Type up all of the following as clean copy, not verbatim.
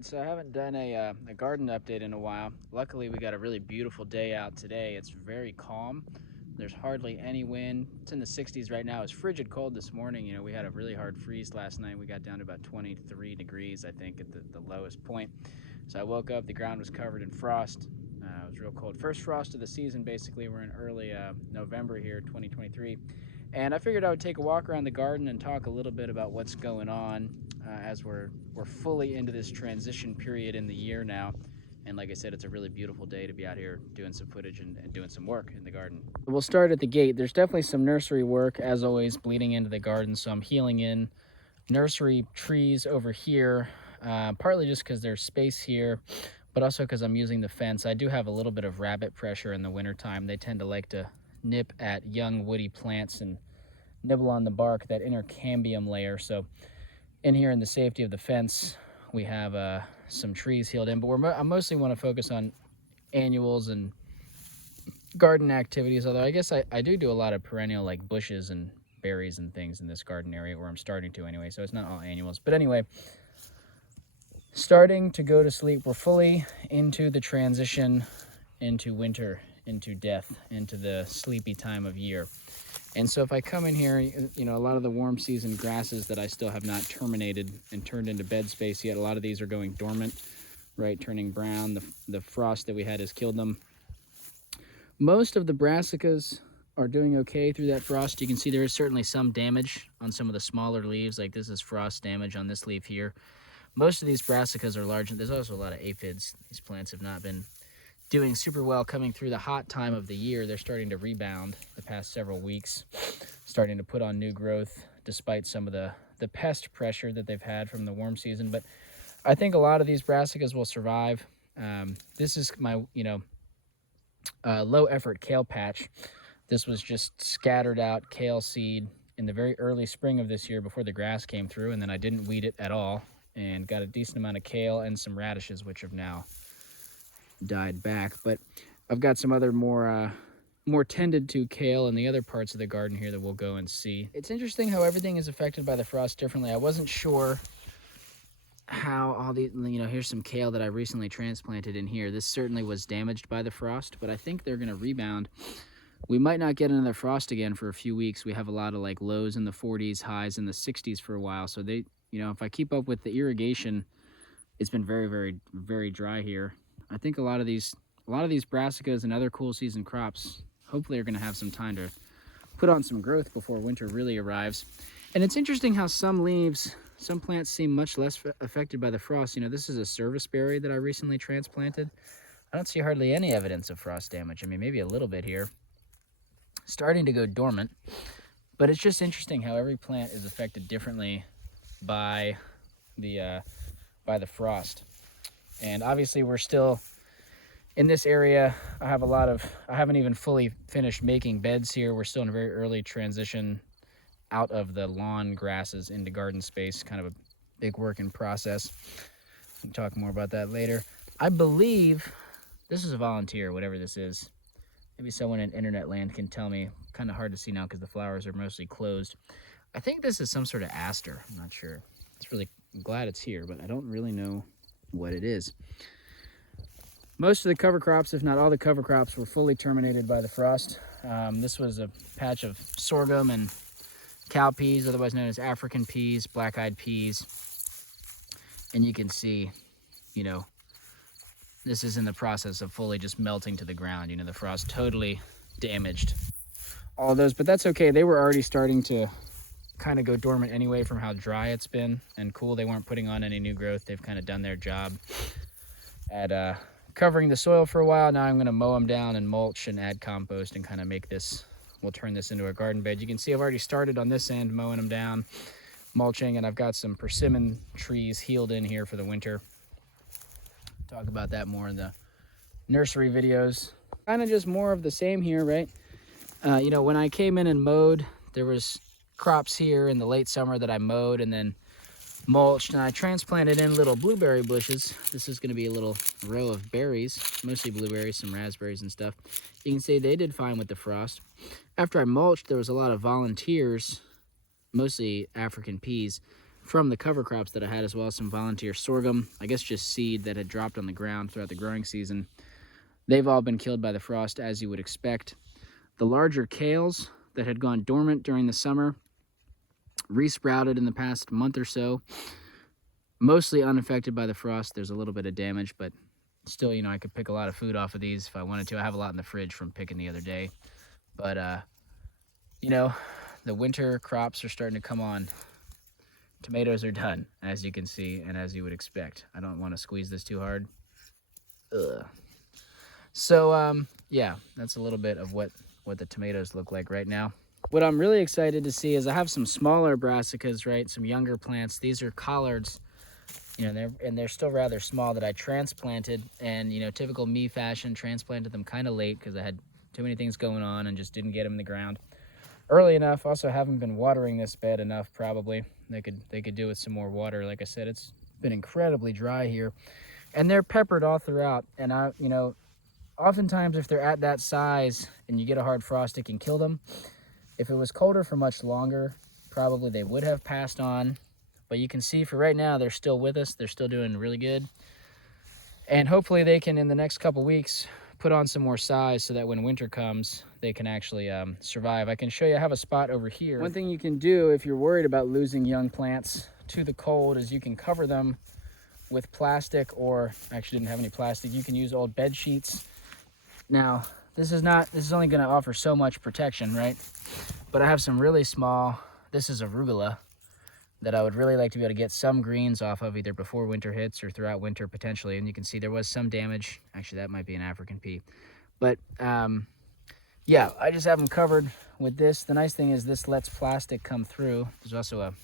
So I haven't done a garden update in a while. Luckily, we got a really beautiful day out today. It's very calm. There's hardly any wind. It's in the 60s right now. It's frigid cold this morning. You know, we had a really hard freeze last night. We got down to about 23 degrees, I think, at the lowest point. So I woke up, the ground was covered in frost. It was real cold. First frost of the season, basically. We're in early November here, 2023. And I figured I would take a walk around the garden and talk a little bit about what's going on as we're fully into this transition period in the year now. And like I said, it's a really beautiful day to be out here doing some footage and doing some work in the garden. We'll start at the gate. There's definitely some nursery work, as always, bleeding into the garden. So I'm healing in nursery trees over here, partly just because there's space here, but also because I'm using the fence. I do have a little bit of rabbit pressure in the wintertime. They tend to like to nip at young woody plants and nibble on the bark, that intercambium layer. So in here, in the safety of the fence, we have some trees healed in, but I mostly want to focus on annuals and garden activities, although I guess I do a lot of perennial, like bushes and berries and things in this garden area, where I'm starting to anyway, so it's not all annuals. But anyway, starting to go to sleep. We're fully into the transition into winter, into death, into the sleepy time of year. And so if I come in here, you know, a lot of the warm season grasses that I still have not terminated and turned into bed space yet, a lot of these are going dormant, right, turning brown. The frost that we had has killed them. Most of the brassicas are doing okay through that frost. You can see there is certainly some damage on some of the smaller leaves, like this is frost damage on this leaf here. Most of these brassicas are large, and there's also a lot of aphids. These plants have not been doing super well coming through the hot time of the year. They're starting to rebound the past several weeks, starting to put on new growth despite some of the pest pressure that they've had from the warm season. But I think a lot of these brassicas will survive. This is my, low effort kale patch. This was just scattered out kale seed in the very early spring of this year before the grass came through, and then I didn't weed it at all and got a decent amount of kale and some radishes, which have now died back. But I've got some other more tended to kale in the other parts of the garden here that we'll go and see. It's interesting how everything is affected by the frost differently. I wasn't sure how all these, here's some kale that I recently transplanted in here. This certainly was damaged by the frost, but I think they're going to rebound. We might not get another frost again for a few weeks. We have a lot of like lows in the 40s, highs in the 60s for a while. So they, if I keep up with the irrigation, it's been very, very, very dry here. I think a lot of these brassicas and other cool season crops hopefully are going to have some time to put on some growth before winter really arrives. And it's interesting how some plants seem much less affected by the frost. This is a serviceberry that I recently transplanted. I don't see hardly any evidence of frost damage. I mean, maybe a little bit here. Starting to go dormant, but it's just interesting how every plant is affected differently by the frost. And obviously we're still in this area. I haven't even fully finished making beds here. We're still in a very early transition out of the lawn grasses into garden space, kind of a big work in process. We can talk more about that later. I believe this is a volunteer, whatever this is. Maybe someone in internet land can tell me. Kind of hard to see now because the flowers are mostly closed. I think this is some sort of aster. I'm not sure. I'm glad it's here, but I don't really know what it is. Most of the cover crops, if not all the cover crops, were fully terminated by the frost. This was a patch of sorghum and cowpeas, otherwise known as African peas, black-eyed peas. And you can see, this is in the process of fully just melting to the ground. The frost totally damaged all of those, but that's okay. They were already starting to kind of go dormant anyway from how dry it's been and cool. They weren't putting on any new growth. They've kind of done their job at covering the soil for a while. Now I'm going to mow them down and mulch and add compost and kind of we'll turn this into a garden bed. You can see I've already started on this end mowing them down, mulching, and I've got some persimmon trees healed in here for the winter. Talk about that more in the nursery videos. Kind of just more of the same here, right? When I came in and mowed, there was crops here in the late summer that I mowed and then mulched, and I transplanted in little blueberry bushes. This is going to be a little row of berries, mostly blueberries, some raspberries and stuff. You can see they did fine with the frost. After I mulched, there was a lot of volunteers, mostly African peas, from the cover crops that I had, as well as some volunteer sorghum, I guess just seed that had dropped on the ground throughout the growing season. They've all been killed by the frost, as you would expect. The larger kales that had gone dormant during the summer resprouted in the past month or so, mostly unaffected by the frost. There's a little bit of damage, but still, you know, I could pick a lot of food off of these if I wanted to. I have a lot in the fridge from picking the other day. But, you know, the winter crops are starting to come on. Tomatoes are done, as you can see, and as you would expect. I don't want to squeeze this too hard. Ugh. So, yeah, that's a little bit of what the tomatoes look like right now. What I'm really excited to see is I have some smaller brassicas, right? Some younger plants. These are collards, you know, they're still rather small, that I transplanted, and, you know, typical me fashion, transplanted them kind of late because I had too many things going on and just didn't get them in the ground early enough. Also haven't been watering this bed enough, probably. They could do with some more water. Like I said, it's been incredibly dry here, and they're peppered all throughout. And you know, oftentimes if they're at that size and you get a hard frost, it can kill them. If it was colder for much longer, probably they would have passed on. But you can see for right now, they're still with us. They're still doing really good. And hopefully they can, in the next couple weeks, put on some more size so that when winter comes, they can actually survive. I can show you, I have a spot over here. One thing you can do if you're worried about losing young plants to the cold is you can cover them with plastic, or actually didn't have any plastic. You can use old bed sheets. Now, this is only gonna offer so much protection, right? But I have some really small, this is arugula, that I would really like to be able to get some greens off of, either before winter hits or throughout winter potentially. And you can see there was some damage. Actually, that might be an African pea. But yeah, I just have them covered with this. The nice thing is this lets plastic come through. There's also a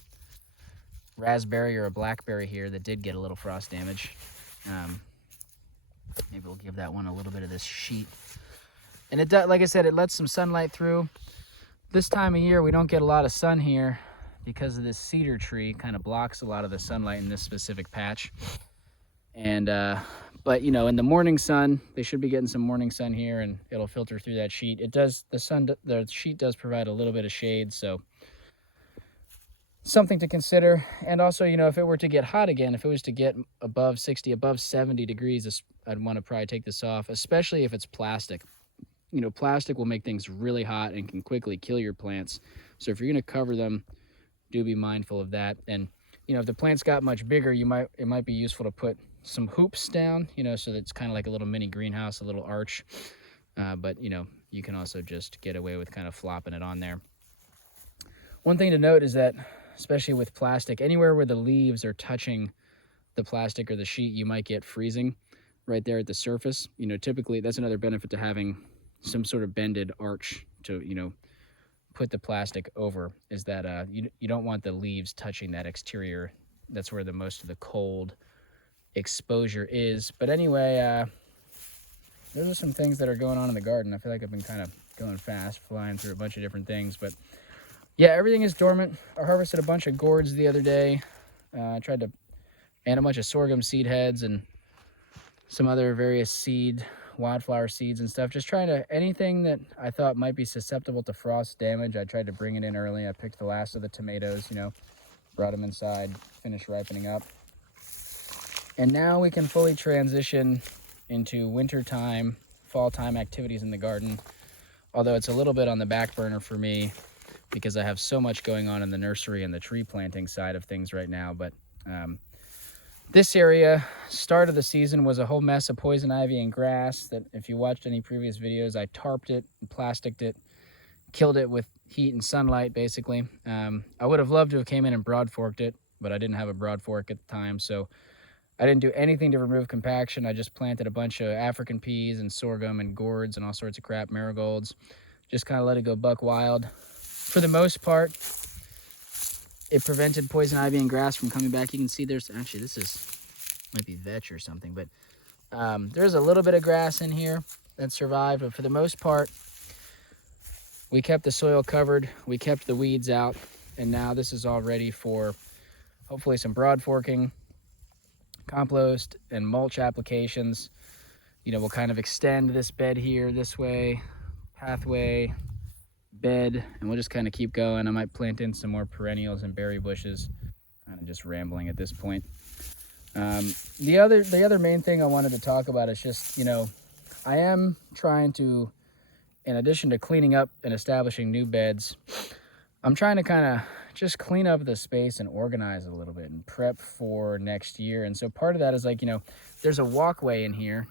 raspberry or a blackberry here that did get a little frost damage. Maybe we'll give that one a little bit of this sheet. And it does, like I said, it lets some sunlight through. This time of year, we don't get a lot of sun here, because of this cedar tree kind of blocks a lot of the sunlight in this specific patch. And but you know, in the morning sun, they should be getting some morning sun here, and it'll filter through that sheet. It does, the sheet does provide a little bit of shade, so something to consider. And also, you know, if it were to get hot again, if it was to get above 60, above 70 degrees, I'd want to probably take this off, especially if it's plastic. You know, plastic will make things really hot and can quickly kill your plants. So if you're going to cover them, do be mindful of that. And you know, if the plants got much bigger, it might be useful to put some hoops down, you know, so that it's kind of like a little mini greenhouse, a little arch. But you know, you can also just get away with kind of flopping it on there. One thing to note is that, especially with plastic, anywhere where the leaves are touching the plastic or the sheet, you might get freezing right there at the surface. You know, typically that's another benefit to having some sort of bended arch to, you know, put the plastic over, is that you don't want the leaves touching that exterior. That's where the most of the cold exposure is. But anyway, those are some things that are going on in the garden. I feel like I've been kind of going fast, flying through a bunch of different things, but yeah, everything is dormant. I harvested a bunch of gourds the other day. I tried to, and a bunch of sorghum seed heads and some other various wildflower seeds and stuff. Just trying to, anything that I thought might be susceptible to frost damage, I tried to bring it in early. I picked the last of the tomatoes, you know, brought them inside, finished ripening up. And now we can fully transition into wintertime, fall time activities in the garden. Although it's a little bit on the back burner for me because I have so much going on in the nursery and the tree planting side of things right now. But this area, start of the season, was a whole mess of poison ivy and grass that, if you watched any previous videos, I tarped it, plasticed it, killed it with heat and sunlight, basically. I would have loved to have came in and broad forked it, but I didn't have a broad fork at the time, so I didn't do anything to remove compaction. I just planted a bunch of African peas and sorghum and gourds and all sorts of crap, marigolds. Just kind of let it go buck wild. For the most part, it prevented poison ivy and grass from coming back. You can see there's, actually might be vetch or something, but there's a little bit of grass in here that survived, but for the most part, we kept the soil covered, we kept the weeds out, and now this is all ready for hopefully some broad forking, compost, and mulch applications. You know, we'll kind of extend this bed here this way, pathway, bed, and we'll just kind of keep going. I might plant in some more perennials and berry bushes kind of just rambling at this point. The other main thing I wanted to talk about is just, I am trying to, in addition to cleaning up and establishing new beds, I'm trying to kind of just clean up the space and organize it a little bit and prep for next year. And so part of that is like, there's a walkway in here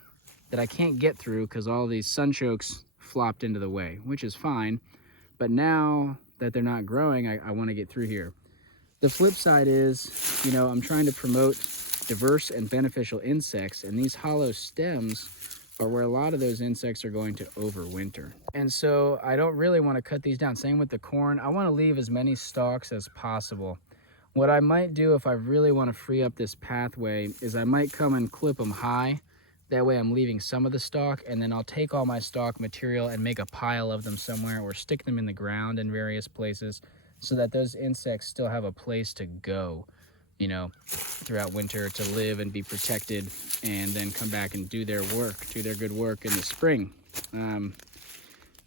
that I can't get through because all these sunchokes flopped into the way, which is fine. But now that they're not growing, I want to get through here. The flip side is, I'm trying to promote diverse and beneficial insects, and these hollow stems are where a lot of those insects are going to overwinter. And so I don't really want to cut these down. Same with the corn. I want to leave as many stalks as possible. What I might do if I really want to free up this pathway is I might come and clip them high. That way I'm leaving some of the stalk, and then I'll take all my stalk material and make a pile of them somewhere or stick them in the ground in various places so that those insects still have a place to go, throughout winter, to live and be protected, and then come back and do their good work in the spring.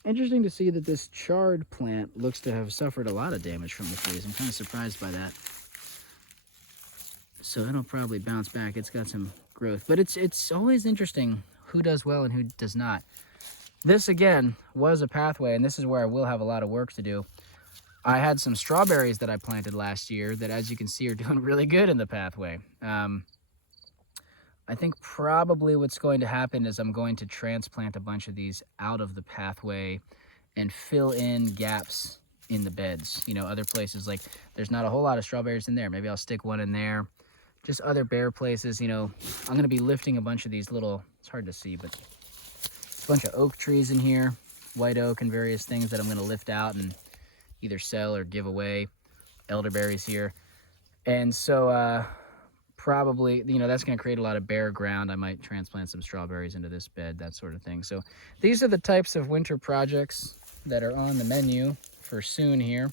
Interesting to see that this chard plant looks to have suffered a lot of damage from the freeze. I'm kind of surprised by that. So it'll probably bounce back. It's got some growth, but it's always interesting who does well and who does not. This again was a pathway, and this is where I will have a lot of work to do. I had some strawberries that I planted last year that, as you can see, are doing really good in the pathway. I think probably what's going to happen is I'm going to transplant a bunch of these out of the pathway and fill in gaps in the beds. Other places, like there's not a whole lot of strawberries in there. Maybe I'll stick one in there. Just other bare places, I'm going to be lifting a bunch of these little, it's hard to see, but a bunch of oak trees in here, white oak and various things that I'm going to lift out and either sell or give away. Elderberries here. And so probably, that's going to create a lot of bare ground. I might transplant some strawberries into this bed, that sort of thing. So these are the types of winter projects that are on the menu for soon here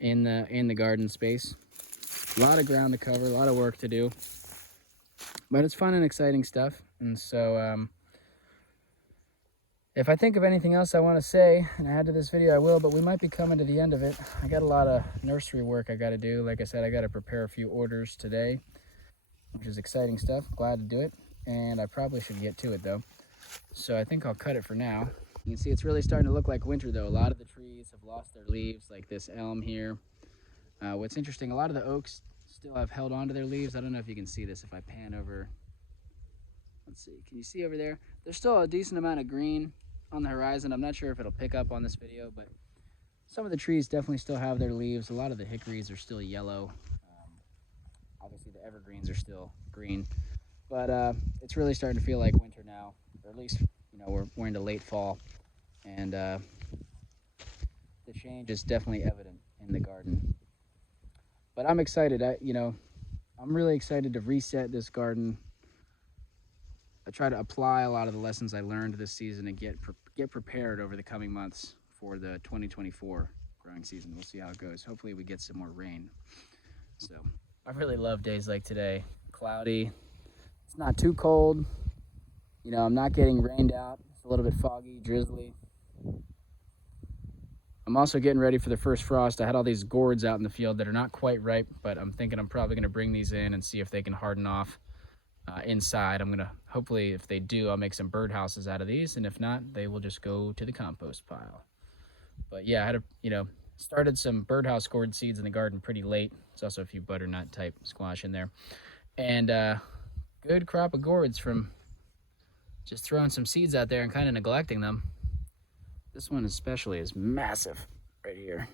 in the garden space. A lot of ground to cover, a lot of work to do, but it's fun and exciting stuff. And so if I think of anything else I want to say and add to this video, I will, but we might be coming to the end of it. I got a lot of nursery work I got to do. Like I said, I got to prepare a few orders today, which is exciting stuff. Glad to do it, and I probably should get to it though. So I think I'll cut it for now. You can see it's really starting to look like winter though. A lot of the trees have lost their leaves, like this elm here. What's interesting, a lot of the oaks still have held on to their leaves. I don't know if you can see this if I pan over. Let's see, can you see over there? There's still a decent amount of green on the horizon. I'm not sure if it'll pick up on this video, but some of the trees definitely still have their leaves. A lot of the hickories are still yellow. Obviously the evergreens are still green, but it's really starting to feel like winter now, or at least, we're into late fall, and the change is definitely evident in the garden. But I'm excited. I'm really excited to reset this garden. I try to apply a lot of the lessons I learned this season and get prepared over the coming months for the 2024 growing season. We'll see how it goes. Hopefully we get some more rain. So I really love days like today. Cloudy. It's not too cold. I'm not getting rained out. It's a little bit foggy, drizzly. I'm also getting ready for the first frost. I had all these gourds out in the field that are not quite ripe, but I'm thinking I'm probably going to bring these in and see if they can harden off inside. I'm going to, hopefully, if they do, I'll make some birdhouses out of these, and if not, they will just go to the compost pile. But yeah, I had started some birdhouse gourd seeds in the garden pretty late. There's also a few butternut type squash in there. And good crop of gourds from just throwing some seeds out there and kind of neglecting them. This one especially is massive right here.